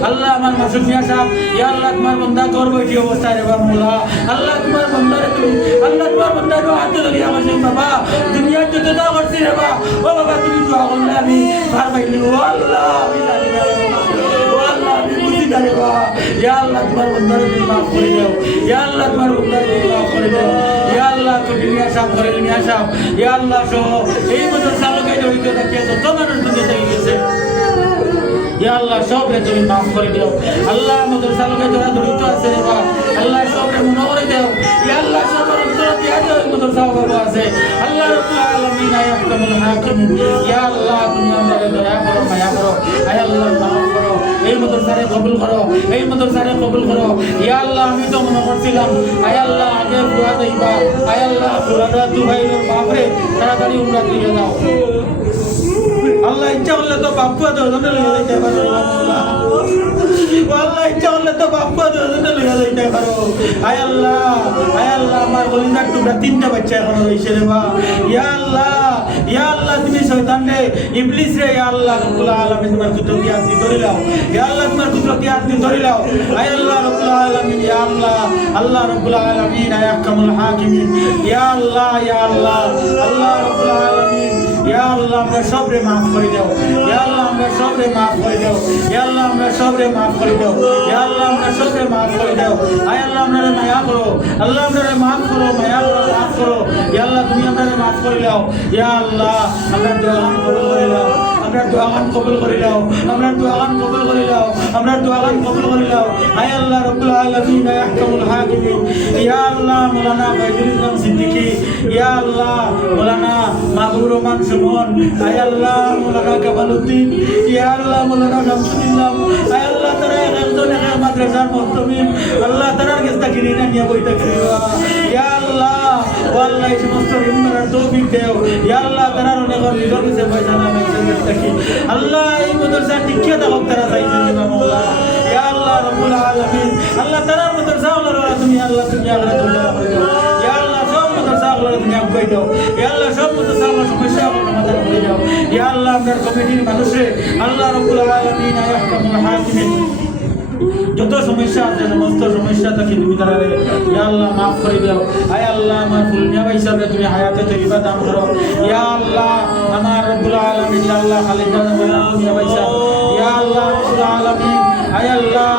আল্লাহ আমার মাসুদ মিয়া সাহেব ইয়া আল্লাহ তোমার বান্দা তোর বইটি অবস্থায় রে মাওলা আল্লাহ তোমার বান্দারে তুমি আল্লাহ তোমার বান্দার হাতে ধরিয়া মাসুদ বাবা দুনিয়ার যত দোয়া করছি রে বাবা ও বাবা তুমি দোয়া করলে আমি ভার পাইলি ও আল্লাহ আমি জানি না ও আল্লাহ আমি বুঝি না রে বাবা ইয়া আল্লাহ তোমার বান্দারে তুমি মাফ করে দাও ইয়া আল্লাহ তোমার বান্দারে তুমি মাফ করে দাও ইয়া আল্লাহ তুমি মিয়া সাহেব করে মিয়া সাহেব ইয়া আল্লাহ সহ এই মাদ্রাসা লোকে জড়িত থাকিয়া যত মানুষ দুনিয়া থেকে গেছে ইয়া আল্লাহ সব রে তুমি মাফ করে দাও আল্লাহ মাদ্রাসা লোকে যারা জড়িত আছে রে বাবা আল্লাহ সব রে মনে করে দাও ইয়া আল্লাহ সব অন্তর দিয়া দাও মাদ্রাসা বাবা আছে আল্লাহ রাব্বুল আলামিন আহকামুল হাকিমিন ইয়া আল্লাহ তুমি আমাদের দয়া করো মায়া করো আয় আল্লাহ মাফ করো এই মাদ্রাসারে কবুল করো এই মাদ্রাসারে কবুল করো ইয়া আল্লাহ আমি তো মনে করছিলাম আয় আল্লাহ আগে বুয়া দেইবা আয় আল্লাহ পুরানা দুবাইয়ের বাপরে তাড়াতাড়ি উমরা দিয়ে দাও আল্লাহ ইচ্ছা করলে তো বাপ্পা দুজনে লইয়া যাইতে পারো আল্লাহ ইচ্ছা করলে তো বাপ্পা দুজনে লইয়া যাইতে পারো আয় আল্লাহ আমার কলিজার টুকরা তিনটা বাচ্চা এখন রয়েছে রে বা ইয়া আল্লাহ তুমি শয়তান রে ইবলিস রে ইয়া আল্লাহ রাব্বুল আলামিন তোমার কুদরতি হাতে ধরে লাও ইয়া আল্লাহ তোমার কুদরতি হাতে ধরে লাও আয় আল্লাহ রাব্বুল আলামিন ইয়া আল্লাহ রাব্বুল আলামিন আহকামুল হাকিমিন ইয়া আল্লাহ রাব্বুল আলামিন ইয়া আল্লাহ আমরা সবরে মাফ করে দাও ইয়া আল্লাহ আমরা সবরে মাফ করে দাও ইয়া আল্লাহ আমরা সবরে মাফ করে দাও ইয়া আল্লাহ আমরা সবরে মাফ করে দাও আয় আল্লাহ আমারে মায়া করো আল্লাহ আমারে মাফ করো মায়া করো মাফ করো ইয়া আল্লাহ তুমি আমারে মাফ করে দাও ইয়া আল্লাহ আমরা দোয়া কবুল করে দাও আমরা দোয়া কবুল করে দাও আমরা দোয়া কবুল করে দাও আমরা দোয়া কবুল করে দাও আয় আল্লাহ রাব্বুল আলামিন আহকামুল হাকিমিন ইয়া আল্লাহ মাওলানা বাইদুল ইসলাম সিদ্দিকী ইয়া আল্লাহ মাওলানা মাহবুব রহমান সুমন আয় আল্লাহ মাওলানা কামালউদ্দিন ইয়া আল্লাহ মাওলানা শামসুদ্দিন আয় আল্লাহ তারা একজন এক মাদ্রাসার মুহতামিম আল্লাহ তারা গেস্তা কিনে নিয়ে বইতা করিবা ইয়া আল্লাহ আল্লাহ এই সমস্ত ইমানের তৌফিক দাও ইয়া আল্লাহ তারা অনেক নিজের কাছে পয়সা না মেনটেন আল্লাহ এই মাদ্রাসা টিকিয়ে দাও তারা চাইছেন না মাওলা ইয়া আল্লাহ রাব্বুল আলামিন আল্লাহ তারা মাদ্রাসা ওলারা তুমি আল্লাহ তুমি আল্লাহ ইয়া আল্লাহ সব মাদ্রাসা আল্লাহ তুমি আগুয়াই দাও ইয়া আল্লাহ সব মুতাসাল্লাহ সমস্যা সমাধান করে দাও ইয়া আল্লাহ আপনার কমিটির মানুষে আল্লাহ রাব্বুল আলামিন ইয়া আহকামুল হাকিমিন যত সমস্যা আছে সমস্ত সমস্যা থেকে তুমি তারারে ইয়া আল্লাহ মাফ করে দাও আয় আল্লাহ আমার ফুল মিয়া ভাই সাহেব তুমি হায়াতে তৈবা দান করো ইয়া আল্লাহ আমার রব্বুল আলামিন ইয়া আল্লাহ খালিদা মিয়া ভাই সাহেব ইয়া আল্লাহ রব্বুল আলামিন আয় আল্লাহ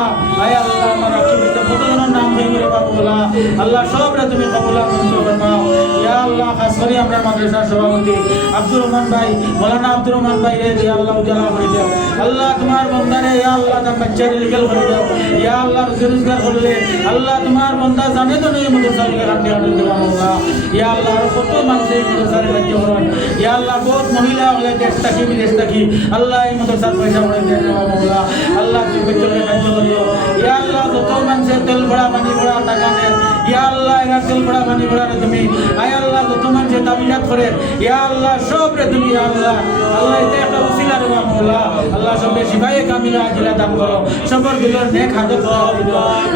আমার আকিবিতে কতজনের নাম হয়ে বাবুলা আল্লাহ সবরা তুমি কবুল মঞ্জুর ফরমাও ইয়া আল্লাহ খাস করে আমরা মাদ্রাসার সভাপতি আব্দুর রহমান ভাই মাওলানা আব্দুর রহমান ভাই রে ইয়া আল্লাহ উজালা করে দাও আল্লাহ তোমার বান্দারে ইয়া আল্লাহ তার বাচ্চারে লিখল করে দাও ইয়া আল্লাহ রোজগার করলে আল্লাহ তোমার বান্দা জানে তো নেই মাদ্রাসা লিখে রাখতে হবে আল্লাহ ইয়া আল্লাহ কত মানুষের মাদ্রাসার রাজ্য করেন ইয়া আল্লাহ বহুত মহিলা হলে দেশ থাকি বিদেশ থাকি আল্লাহ এই মাদ্রাসার পয়সা করে দেন আল্লাহ আল্লাহ তুমি বেতনে রাজ্য করিও ইয়া আল্লাহ যত মানুষের তেল ভরা পানি ভরা টাকা নেন ইয়া আল্লাহ এরা তেল ভরা পানি ভরা তুমি আয় আল্লাহ যত মানুষের তাবিলাত করে ইয়া আল্লাহ সব রে তুমি ইয়া আল্লাহ আল্লাহ এটা একটা উসিলা রে মাওলা আল্লাহ সবে শিফায়ে কামিলা আজিলা দান করো সবর দিলের নেক হাজত দাও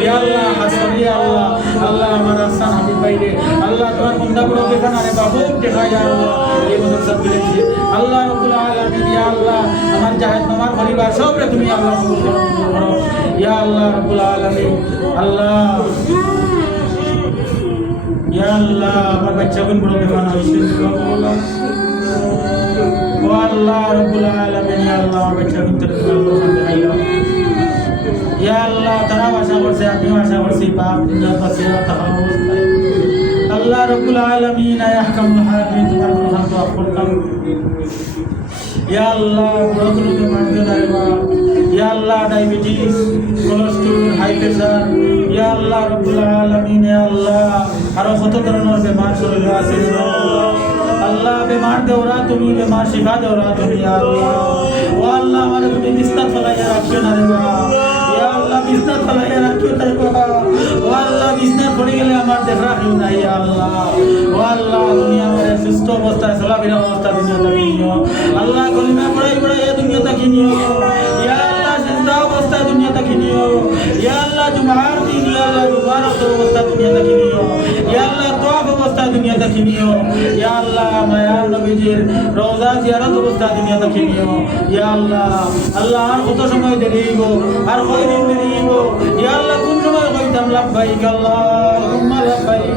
ইয়া আল্লাহ হাসন ইয়া আল্লাহ আল্লাহ আমার আসান হাবিব ভাই রে আল্লাহ তোমার বান্দা বড় দেখানা রে বাবু দেখা ইয়া আল্লাহ এই মাদ্রাসা বিলেছে আল্লাহ রাব্বুল আলামিন ইয়া আল্লাহ আমার জাহেদ আমার পরিবার সব রে তুমি আল্লাহ কবুল করো ইয়া আল্লাহ রাব্বুল আলামিন আল্লাহ ইয়া আল্লাহ আমার বাচ্চাগুন বড় দেখানা হইছে আল্লাহ ও আল্লাহ রাব্বুল আলামিন ইয়া আল্লাহ আমার বাচ্চাগুন দেখাইও ইয়া আল্লাহ তারা আশা করছে আমিও আশা করছি পাপ দুনিয়া পাশে তাহার অবস্থায় আল্লাহ রাব্বুল আলামিন ইয়া আহকামুল হাকিমিন তোমার কোরআন তো করতাম ইয়া আল্লাহ বড়গুলো বেমার দেবা ইয়া আল্লাহ ডায়াবেটিস কোলেস্টেরল হাই প্রেসার ইয়া আল্লাহ রাব্বুল আলামিন ইয়া আল্লাহ আরো কত ধরনের বেমার শরীরে আছে আল্লাহ বেমার দেওরা তুমি বেমার শিফা দেওরা তুমি ইয়া আল্লাহ ও আল্লাহ আমারে তুমি বিস্তার ফলাইয়া রাখিও না রে ইয়া আল্লাহ বিস্তার ফলাইয়া রাখিও না রে ও আল্লাহ বিস্তার পড়ে গেলে আমার দেখ রাখিও না ইয়া আল্লাহ ও আল্লাহ তুমি আমারে সুস্থ অবস্থায় চলাফেরা অবস্থা দুনিয়া থেকে নিও আল্লাহ কলিমা পড়াই পড়াই দুনিয়া থেকে নিও ইয়া আল্লাহ জিন্দা অবস্থা দুনিয়া থেকে নিও ইয়া আল্লাহ জুমার দিন ইয়া আল্লাহ জুমার অবস্থা দুনিয়া থেকে নিও ইয়া আল্লাহ তোয়াফ অবস্থা দুনিয়া থেকে নিও ইয়া আল্লাহ মায়ার নবীজির রওজা জিয়ারত অবস্থা দুনিয়া থেকে নিও ইয়া আল্লাহ আল্লাহ আর কত সময় দেরি হইব আর কয়দিন দেরি হইব ইয়া আল্লাহ কোন সময় কইতাম লাব্বাইক আল্লাহুম্মা লাব্বাইক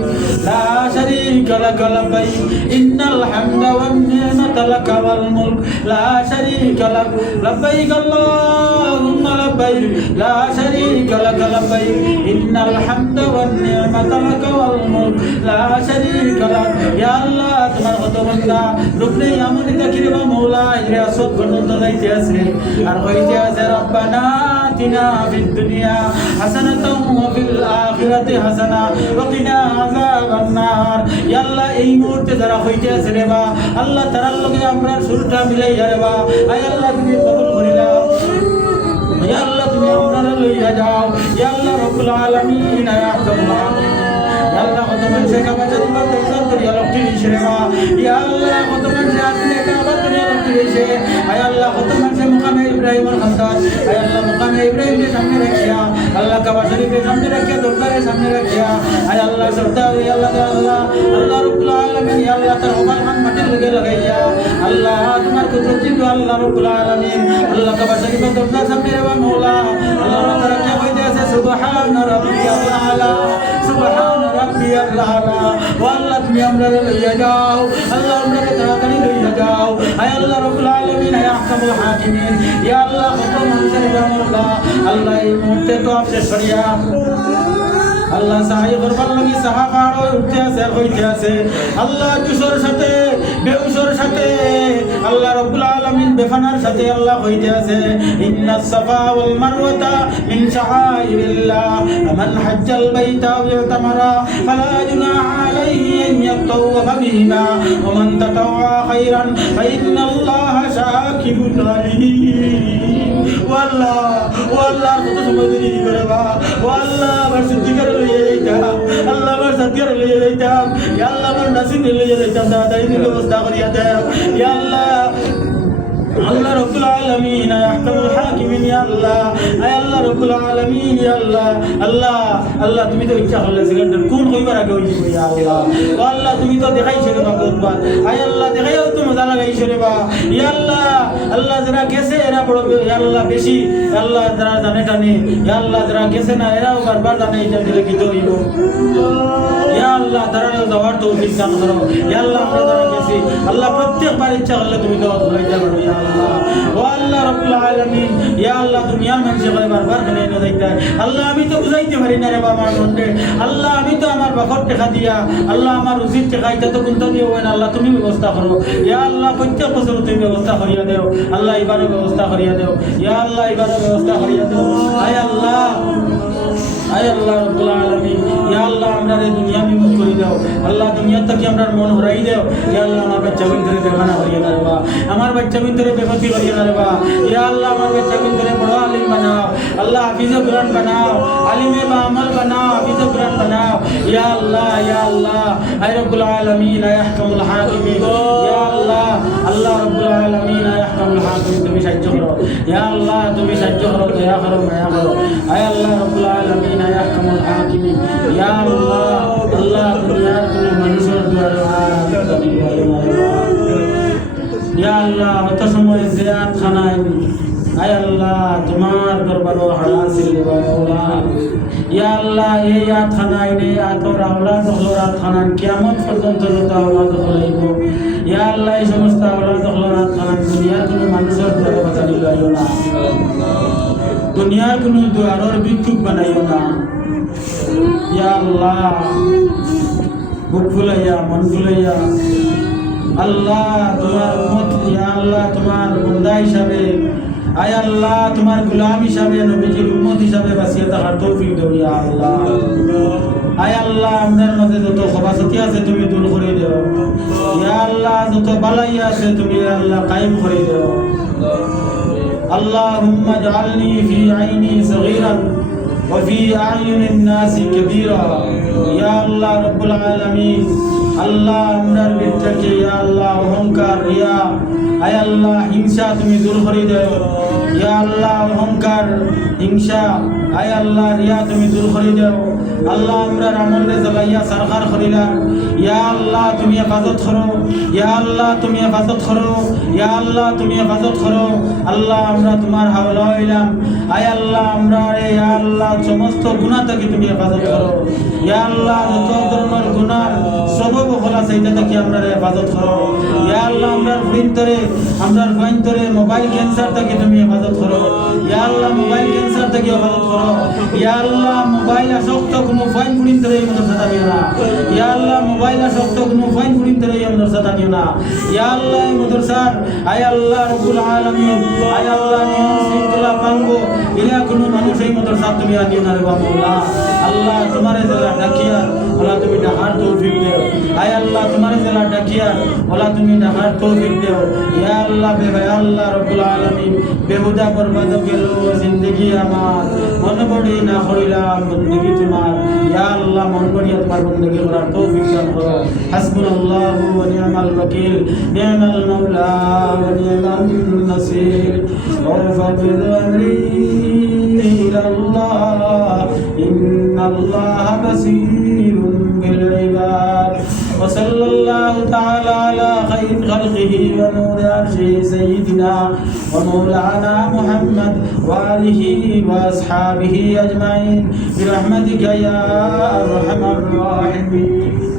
লা শারীকা লাক লাব্বাইক ইন্নাল হামদা ওয়ান নি'মাতা লাক ওয়াল মুলক লা শারীকা লাক লাব্বাইক আল্লাহুম্মা লাব্বাইক লা শারীকা লাক লাব্বাইক ইন্নাল হামদা ওয়ান নি'মাতা লাক ওয়াল মুলক লা শারীকা লাক ইয়া আল্লাহ তোমার কত বান্দা রুকনে আমনি তাকিরবা মাওলা ইরে আসত পর্যন্ত যাইতে আছে আর হইতে আছে রব্বানা আতিনা ফিদ দুনিয়া হাসানাতাও ওয়া ফিল আখিরাতি হাসানা ওয়া কিনা আযাবান নার ইয়া আল্লাহ এই মুহূর্তে যারা হইতে আছে রে বা আল্লাহ তার লগে আমরা সুরটা মিলাইয়া রে বা আয় আল্লাহ তুমি কবুল করে নাও ইয়া আল্লাহ তুমি আমরা লইয়া যাও ইয়া আল্লাহ রাব্বুল আলামিন ইয়া আহকামুল আল্লাহ কত মানুষে কাবা শরীফের দর্শন করিয়া লক্ষ্মী দিয়েছে রে মা ইয়া আল্লাহ কত মানুষে আসলে কাবা করিয়া লক্ষ্মী দিয়েছে আয় আল্লাহ কত মানুষে মুকামে ইব্রাহিমের খানদান আয় আল্লাহ মুকামে ইব্রাহিমের সামনে রাখিয়া আল্লাহ কাবা শরীফের সামনে রাখিয়া দরবারের সামনে রাখিয়া আয় আল্লাহ সরদার ইয়া আল্লাহ আল্লাহ আল্লাহ রাব্বুল আলামিন ইয়া আল্লাহ তার ওমান খান মাটির লগে লাগাইয়া আল্লাহ তোমার কুদরতি তো আল্লাহ রাব্বুল আলামিন আল্লাহ কাবা শরীফের দরবার সামনে রাখা মাওলা আল্লাহ তাআলা কি কইতে আছে সুবহান রাব্বিয়াল আলা সুবহান রাব্বিয়াল আলা ওয়াল্লাহ তুমি আমরা লইয়া যাও আল্লাহ আমরা তাড়াতাড়ি লইয়া যাও আয় আল্লাহ রাব্বুল আলামিন আয় আহকামুল হাকিমিন ইয়া আল্লাহ কত মানুষের মাওলা আল্লাহ এই মুহূর্তে তো আপনি সরিয়া আল্লাহ সাহায্য করবার লাগি সাহাবাড় উঠতে আছে হইতে আছে আল্লাহ জুসর সাথে বেউসর সাথে আল্লাহ রাব্বুল আলামিন বেফানার সাথে আল্লাহ হইতে আছে ইন্নাস সাফা ওয়াল মারওয়াতা মিন শাআইরিল্লাহ মান হাজ্জাল বাইতা ওয়া ইয়াতামারা ফালা জুনাহা আলাইহি আন ইয়াতাওয়াফা বিহিমা ওয়া মান তাতাওয়া খায়রান ফা ইন্নাল্লাহা শাকিরুন আলিম ওয়াল্লাহ কত সময় দেরি করে বা ওয়াল্লাহ আমার সিদ্দিকার লইয়া যাইতাম আল্লাহ আমার সাথীর লইয়া যাইতাম ইয়া আল্লাহ আমার নাসির লইয়া যাইতাম তাড়াতাড়ি ব্যবস্থা করিয়া দাও ইয়া আল্লাহ আল্লাহ রাব্বুল আলামিন ইয়া আহকামুল হাকিমিন ইয়া আল্লাহ আয় আল্লাহ রব্বুল আলামিন ইয়া আল্লাহ আল্লাহ আল্লাহ তুমি তো ইচ্ছা করলে সেকেন্ডের কোন কইবার আগে হইছি ইয়া আল্লাহ ও আল্লাহ তুমি তো দেখাইছো রে বা কতবার আয় আল্লাহ দেখাইও তো মজা লাগাইছো রে বা ইয়া আল্লাহ আল্লাহ যারা গেছে এরা বড় ইয়া আল্লাহ বেশি আল্লাহ যারা জানে টানে ইয়া আল্লাহ যারা গেছে না এরাও বারবার জানে এটা দিলে কি তো হইব ইয়া আল্লাহ তারাও যাওয়ার তৌফিক দান করো ইয়া আল্লাহ আমরা যারা গেছি আল্লাহ প্রত্যেকবার ইচ্ছা করলে তুমি তো ধরাইতে পারো ইয়া আল্লাহ ও আল্লাহ রব্বুল আলামিন ইয়া আল্লাহ দুনিয়ার মানুষে করে বারবার খানে না যাইতে আল্লাহ আমি তো বুঝাইতে পারি না রে বাবা আমার মনে আল্লাহ আমি তো আমার বাপর টাকা দিয়া আল্লাহ আমার উচিত টাকা এটা তো কোনটা দিয়ে হয় না আল্লাহ তুমি ব্যবস্থা করো ইয়া আল্লাহ প্রত্যেক বছর তুমি ব্যবস্থা করিয়া দেও আল্লাহ এবারে ব্যবস্থা করিয়া দেও ইয়া আল্লাহ এবারে ব্যবস্থা করিয়া দেও আয় আল্লাহ রব্বুল আলামিন ইয়া আল্লাহ আমরা এই দুনিয়া বিমুখ করে দাও আল্লাহ দুনিয়া থেকে আমরা মন হরাই দাও ইয়া আল্লাহ আমার বাচ্চা বিনরে বেগানা করিয়া না রে বা আমার বাচ্চা বিনরে বেগতি করিয়া না রে বা ইয়া আল্লাহ আমার বাচ্চা বিনরে বড় আলিম বানাও আল্লাহ হাফিজে কুরআন বানাও আলিমে বা আমল বানাও হাফিজে কুরআন বানাও ইয়া আল্লাহ আয় রব্বুল আলামিন আয় আহকামুল হাকিমিন ইয়া আল্লাহ রব্বুল আলামিন আয় আহকামুল হাকিমিন তুমি সাহায্য করো ইয়া আল্লাহ তুমি সাহায্য করো দয়া করো মায়া করো আয় আল্লাহ রব্বুল আলামিন আয় আহকামুল হাকিমিন ইয়া আল্লাহ দুনিয়ার কোন মানুষের দুয়ারে ইয়া আল্লাহ অত সময় জিয়াত খানায় আয় আল্লাহ তোমার দরবারে হাজির রে মাওলা ইয়া আল্লাহ এই ইয়াত খানায় নে আতর আওলাদ হলরাত খানান কিয়ামত পর্যন্ত যত আওলাদ হলাইব ইয়া আল্লাহ এই সমস্ত আওলাদ হলরাত খানান দুনিয়ার কোন মানুষের দুয়ারে বাঁচানি লাইও না দুনিয়ার কোন দুয়ারের ভিক্ষুক বানাইও না ইয়া আল্লাহ বুক ফুলাইয়া মন ফুলাইয়া আল্লাহ তোমার উম্মত ইয়া আল্লাহ তোমার বান্দা হিসাবে আয় আল্লাহ তোমার গোলাম হিসাবে নবীজির উম্মত হিসাবে বাঁচিয়ে থাকার তৌফিক দাও ইয়া আল্লাহ আয় আল্লাহ আমাদের মাঝে যত খবাসতি আছে তুমি দূর করে দাও ইয়া আল্লাহ যত বালাই আছে তুমি ইয়া আল্লাহ কায়েম করে দাও আল্লাহুম্মা জাআলনি ফি আইনি সগীরান وفي أعين الناس كبيرا يا الله رب العالمين আল্লাহ আমরার ভিতরে ইয়া আল্লাহ অহংকার রিয়া আয় আল্লাহ হিংসা তুমি দূর করে দাও ইয়া আল্লাহ অহংকার হিংসা আয় আল্লাহ রিয়া তুমি দূর করে দাও আল্লাহ আমরার আমলে জ্বালাইয়া সরকার করিলা ইয়া আল্লাহ তুমি হেফাজত করো ইয়া আল্লাহ তুমি হেফাজত করো ইয়া আল্লাহ তুমি হেফাজত করো আল্লাহ আমরা তোমার হাওলা হইলাম আয় আল্লাহ আমরা ইয়া আল্লাহ সমস্ত গুনাহ থেকে তুমি হেফাজত করো ইয়া আল্লাহ যত ধরনের গুনাহ সবব হলা সেইটা থেকে আমরা হেফাজত করো ইয়া আল্লাহ আমরা ভয়ন্তরে মোবাইল ক্যান্সার থেকে তুমি হেফাজত করো ইয়া আল্লাহ মোবাইল ক্যান্সার থেকে হেফাজত করো ইয়া আল্লাহ মোবাইল আসক্ত কোনো ফাইন গুণিন ধরে আমাদের সাথে নিও না ইয়া আল্লাহ মোবাইল আসক্ত কোনো ফাইন গুণিন ধরে আমাদের সাথে নিও না ইয়া আল্লাহ এই মাদ্রাসার আয় আল্লাহ রব্বুল আলামিন আয় আল্লাহ নিয়ম শৃঙ্খলা পাঙ্গো এরা কোনো মানুষ এই মাদ্রাসা তুমি আনিও না রে বাবা আল্লাহ তোমার জেলা ডাকিয়া ওলা তুমি ডাকার তৌফিক দেও আয় আল্লাহ তোমার জেলা ডাকিয়া ওলা তুমি ডাকার তৌফিক দেও ইয়া আল্লাহ আল্লাহ রব্বুল আলামিন বেহুদা বরবাদ গেল জিন্দেগি আমার মন বড়ি না করিলাম বন্দেগি তোমার ইয়া আল্লাহ মন বড়িয়া তোমার বন্দেগি করার তৌফিক দান করো হাসবুনাল্লাহু ওয়া নি'মাল ওয়াকিল নি'মাল মাওলা ওয়া নি'মান নাসির ওয়াফাবিদ আমরি ইলাল্লাহ ইন্নাল্লাহ বাসীরুম বিল ইবাদ وصلى الله تعالى على خير خلقه ونور عرشه سيدنا ومولانا محمد وآله وأصحابه أجمعين برحمتك يا أرحم الراحمين.